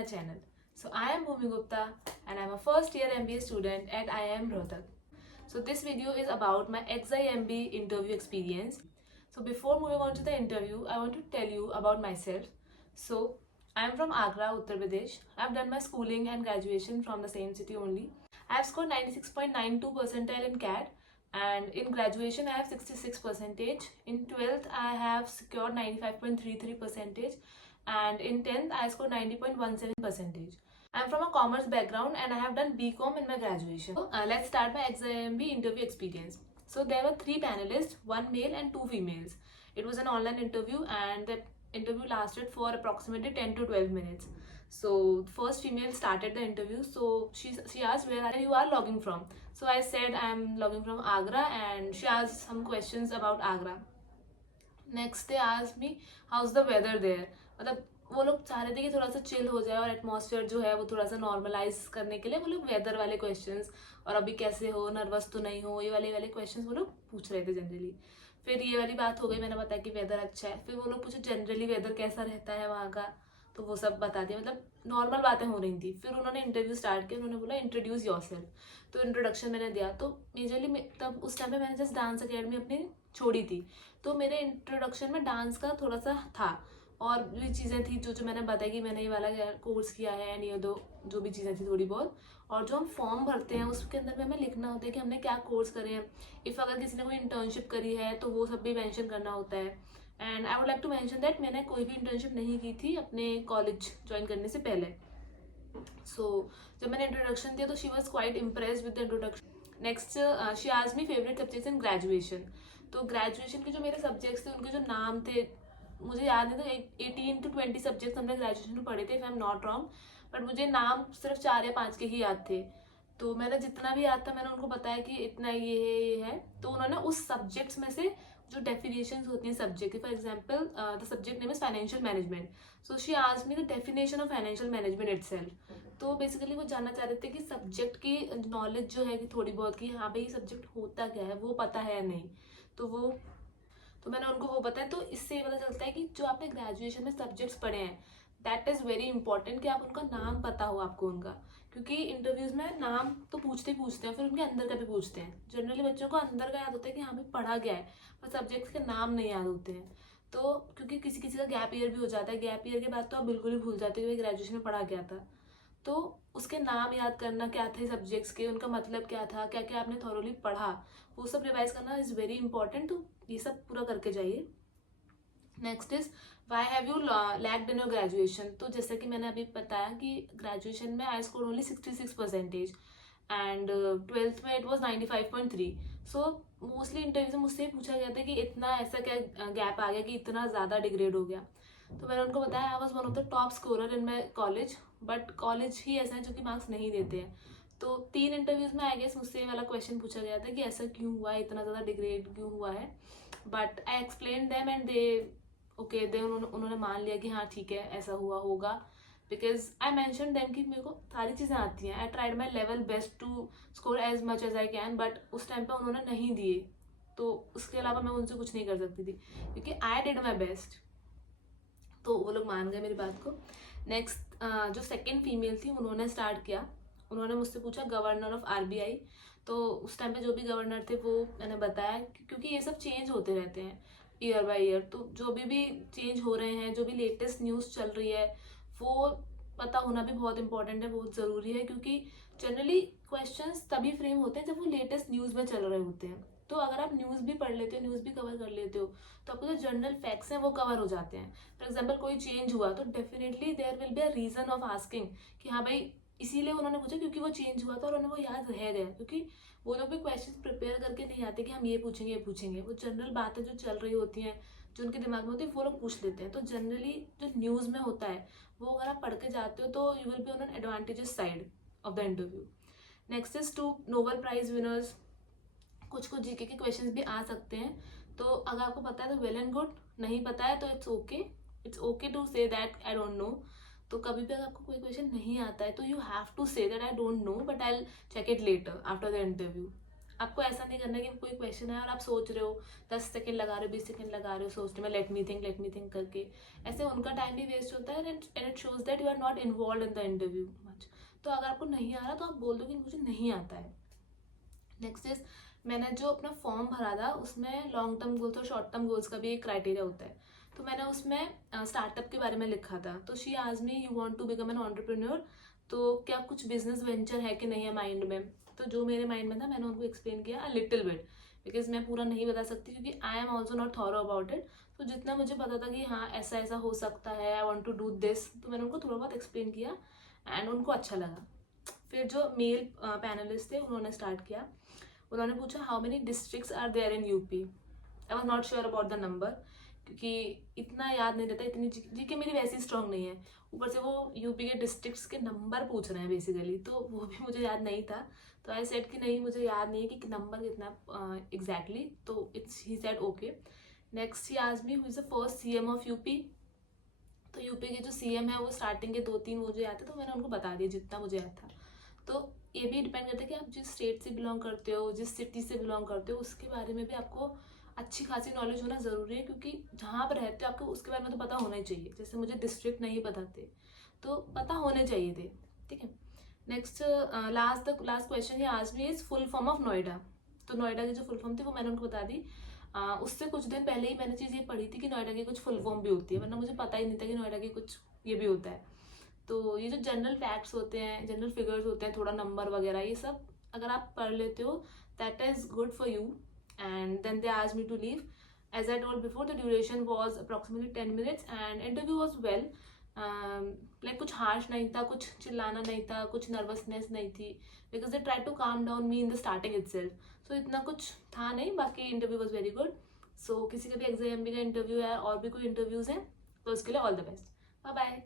my channel. So I am Bhumi Gupta and I am a first year MBA student at IIM Rohtak. So this video is about my XIMB interview experience. So before moving on to the interview, I want to tell you about myself. So I am from Agra, Uttar Pradesh. I have done my schooling and graduation from the same city only. I have scored 96.92 percentile in CAT, and in graduation I have 66 percentage. In 12th I have secured 95.33 percentage, and in 10th I scored 90.17 percentage. I am from a commerce background and I have done BCom in my graduation. So, let's start my XIMB interview experience. So there were 3 panelists, 1 male and 2 females. It was an online interview and the interview lasted for approximately 10 to 12 minutes. So first female started the interview. So she asked where you are logging from. So I said I am logging from Agra, and she asked some questions about Agra. Next they asked me how's the weather there. मतलब वो लोग चाह रहे थे कि थोड़ा सा chill हो जाए और एटमॉस्फेयर जो है वो थोड़ा सा नॉर्मलाइज करने के लिए वो लोग वेदर वाले क्वेश्चंस, और अभी कैसे हो, नर्वस तो नहीं हो, ये वाले क्वेश्चंस वो लोग पूछ रहे थे जनरली. फिर ये वाली बात हो गई, मैंने बताया कि वेदर अच्छा है. फिर वो लोग पूछे जनरली वेदर कैसा रहता है वहाँ का, तो वो सब बता दिया. मतलब नॉर्मल बातें हो रही थी. फिर उन्होंने इंटरव्यू स्टार्ट किया. उन्होंने बोला इंट्रोड्यूस योरसेल्फ. तो इंट्रोडक्शन मैंने दिया. तो मेजरली तब उस टाइम पे मैंने जस्ट डांस अकेडमी अपनी छोड़ी थी, तो मेरे इंट्रोडक्शन में डांस का थोड़ा सा था और भी चीज़ें थी जो मैंने बताया कि मैंने ये वाला कोर्स किया है, एंड ये जो भी चीज़ें थी थोड़ी बहुत. और जो हम फॉर्म भरते हैं उसके अंदर भी हमें लिखना होता है कि हमने क्या कोर्स करे हैं. इफ़ अगर किसी ने कोई इंटर्नशिप करी है तो वो सब भी मेंशन करना होता है. And I would like to mention that मैंने कोई भी इंटर्नशिप नहीं की थी अपने कॉलेज ज्वाइन करने से पहले. जब मैंने इंट्रोडक्शन दिया तो she was quite impressed with the introduction. Next she asked me favourite subjects in graduation. तो ग्रेजुएशन के जो मेरे सब्जेक्ट्स थे उनके जो नाम थे मुझे याद नहीं था. 18 to 20 सब्जेक्ट्स हमने ग्रेजुएशन में पढ़े थे, if I am not wrong, but मुझे नाम सिर्फ 4 या 5 के ही याद थे. तो मैंने जितना भी याद था मैंने उनको बताया कि इतना ये है. तो उन्होंने उस सब्जेक्ट्स में से जो डेफिनेशंस होती हैं subject, for example the subject name is financial management. So she asked me the definition of financial management itself. तो बेसिकली वो जानना चाह रहे थे कि सब्जेक्ट की नॉलेज जो है कि थोड़ी बहुत, कि हाँ भाई सब्जेक्ट होता क्या है वो पता है या नहीं. तो मैंने उनको वो बताया. तो इससे ये पता चलता है कि जो आपने ग्रेजुएशन में सब्जेक्ट्स पढ़े हैं दैट इज़ वेरी इंपॉर्टेंट कि आप उनका नाम पता हो आपको उनका, क्योंकि इंटरव्यूज़ में नाम तो पूछते ही पूछते हैं, फिर उनके अंदर का भी पूछते हैं. जनरली बच्चों को अंदर का याद होता है कि हाँ भाई पढ़ा गया है, पर सब्जेक्ट्स के नाम नहीं याद होते हैं. तो क्योंकि किसी किसी का गैप ईयर भी हो जाता है, गैप ईयर के बाद तो आप बिल्कुल ही भूल जाते हो कि ग्रेजुएशन में पढ़ा गया था. तो उसके नाम याद करना, क्या थे सब्जेक्ट्स के, उनका मतलब क्या था, क्या क्या आपने थॉरोली पढ़ा, वो सब रिवाइज करना इज़ वेरी इंपॉर्टेंट. तो ये सब पूरा करके जाइए. Next is why have you lacked in your graduation. तो जैसे कि मैंने अभी बताया कि ग्रेजुएशन में I score only 66 percentage and 12th में it was 95.3. So mostly interview में मुझसे पूछा गया था कि इतना ऐसा क्या गैप आ गया कि इतना ज़्यादा डिग्रेड हो गया. तो मैंने उनको बताया I was one of the top scorer in my college, but college ही ऐसा है जो कि मार्क्स नहीं देते हैं. तो 3 इंटरव्यूज़ में आई गेस मुझसे ये वाला क्वेश्चन पूछा गया था कि ऐसा क्यों हुआ है, इतना ज़्यादा डिग्रेड क्यों हुआ है. But I explain them and they उन्होंने मान लिया कि हाँ ठीक है ऐसा हुआ होगा, बिकॉज आई मैंशन देम कि मेरे को सारी चीज़ें आती हैं. I tried my level best to score as much as I can, but उस टाइम पर उन्होंने नहीं दिए. तो उसके अलावा मैं उनसे कुछ नहीं कर सकती थी क्योंकि आई डिड माई बेस्ट. तो वो लोग मान गए मेरी बात को. नेक्स्ट जो सेकंड फीमेल थी उन्होंने स्टार्ट किया. उन्होंने मुझसे पूछा गवर्नर ऑफ RBI. तो उस टाइम पे जो भी गवर्नर थे वो मैंने बताया क्योंकि ये सब चेंज होते रहते हैं ईयर बाय ईयर. तो जो भी चेंज हो रहे हैं, जो भी लेटेस्ट न्यूज़ चल रही है वो पता होना भी बहुत इंपॉर्टेंट है, बहुत ज़रूरी है. क्योंकि जनरली क्वेश्चंस तभी फ्रेम होते हैं जब वो लेटेस्ट न्यूज़ में चल रहे होते हैं. तो अगर आप न्यूज़ भी पढ़ लेते हो, न्यूज़ भी कवर कर लेते हो, तो आपको जो जनरल फैक्ट्स हैं वो कवर हो जाते हैं. फॉर एग्जाम्पल कोई चेंज हुआ तो definitely there will be a reason of asking कि हाँ भाई इसीलिए उन्होंने पूछा क्योंकि वो चेंज हुआ था और उन्हें वो याद रह गया. क्योंकि वो लोग भी क्वेश्चन प्रिपेयर करके नहीं आते कि हम ये पूछेंगे. वो जनरल बातें जो चल रही होती हैं, जो उनके दिमाग में होती है, वो लोग पूछ लेते हैं. तो जनरली जो न्यूज़ में होता है वो अगर आप पढ़ के जाते हो तो you will be on an advantages side of the interview. Next is 2 Nobel prize winners. कुछ जीके के क्वेश्चंस भी आ सकते हैं. तो अगर आपको पता है तो वेल एंड गुड, नहीं पता है तो it's okay to say that I don't know. तो कभी भी अगर आपको कोई क्वेश्चन नहीं आता है तो you have to say that I don't know but I will check it later after the interview. आपको ऐसा नहीं करना है कि कोई क्वेश्चन है और आप सोच रहे हो 10 सेकंड लगा रहे हो 20 सेकंड लगा रहे हो सोचने में, लेट मी थिंक करके, ऐसे उनका टाइम भी वेस्ट होता है and it shows that you are not involve in the interview much. तो अगर आपको नहीं आ रहा तो आप बोल दो कि मुझे नहीं आता है। नेक्स्ट इज, मैंने जो अपना फॉर्म भरा था उसमें लॉन्ग टर्म गोल्स और शॉर्ट टर्म गोल्स का भी एक क्राइटेरिया होता है। तो मैंने उसमें स्टार्टअप के बारे में लिखा था। तो शी आज me you want to become an entrepreneur, तो क्या कुछ बिजनेस वेंचर है कि नहीं है माइंड में। तो जो मेरे माइंड में था मैंने उनको एक्सप्लेन किया अ लिटिल बिट, बिकॉज मैं पूरा नहीं बता सकती क्योंकि I am also not thorough about it. तो जितना मुझे पता था कि हाँ ऐसा ऐसा हो सकता है, I want to do this, तो मैंने उनको थोड़ा बहुत एक्सप्लेन किया एंड उनको अच्छा लगा। फिर जो मेल पैनलिस्ट थे उन्होंने स्टार्ट किया। उन्होंने पूछा how many districts are there in UP. I was not sure about the number क्योंकि इतना याद नहीं रहता, इतनी जीके मेरी वैसी स्ट्रांग नहीं है, ऊपर से वो यूपी के डिस्ट्रिक्ट्स के नंबर पूछ रहे हैं बेसिकली, तो वो भी मुझे याद नहीं था। तो आई सेड कि नहीं मुझे याद नहीं है कि नंबर कितना एग्जैक्टली, तो it's he said okay. Next he ask me who is the first CM of UP. तो यूपी के जो सीएम है वो स्टार्टिंग के 2-3 मुझे याद थे, तो मैंने उनको बता दिया जितना मुझे याद था। तो ये भी डिपेंड करता है कि आप जिस स्टेट से बिलोंग करते हो, जिस सिटी से बिलोंग करते हो, उसके बारे में भी आपको अच्छी खासी नॉलेज होना ज़रूरी है, क्योंकि जहाँ पर रहते हो आपको उसके बारे में तो पता होना ही चाहिए। जैसे मुझे डिस्ट्रिक्ट नहीं पता थे तो पता होने चाहिए थे, ठीक है। नेक्स्ट लास्ट क्वेश्चन ही आज भी is full form of Noida. तो नोएडा की जो फुल फॉर्म थी वो मैंने उनको बता दी। उससे कुछ दिन पहले ही मैंने चीज़ ये पढ़ी थी कि नोएडा की कुछ फुल फॉर्म भी होती है, वरना मुझे पता ही नहीं था कि नोएडा की कुछ ये भी होता है। तो ये जो जनरल फैक्ट्स होते हैं, जनरल फिगर्स होते हैं, थोड़ा नंबर वगैरह, ये सब अगर आप पढ़ लेते हो that is good for you. And then they asked me to leave. As I told before the duration was approximately 10 minutes and interview was well. Like कुछ हार्श नहीं था, कुछ चिल्लाना नहीं था, कुछ नर्वसनेस नहीं थी, because they try to calm down me in the starting itself. So इतना कुछ था नहीं, बाकी interview was very good. So किसी का भी एग्जाम का इंटरव्यू है और भी कोई इंटरव्यूज हैं तो उसके लिए all the best. Bye bye.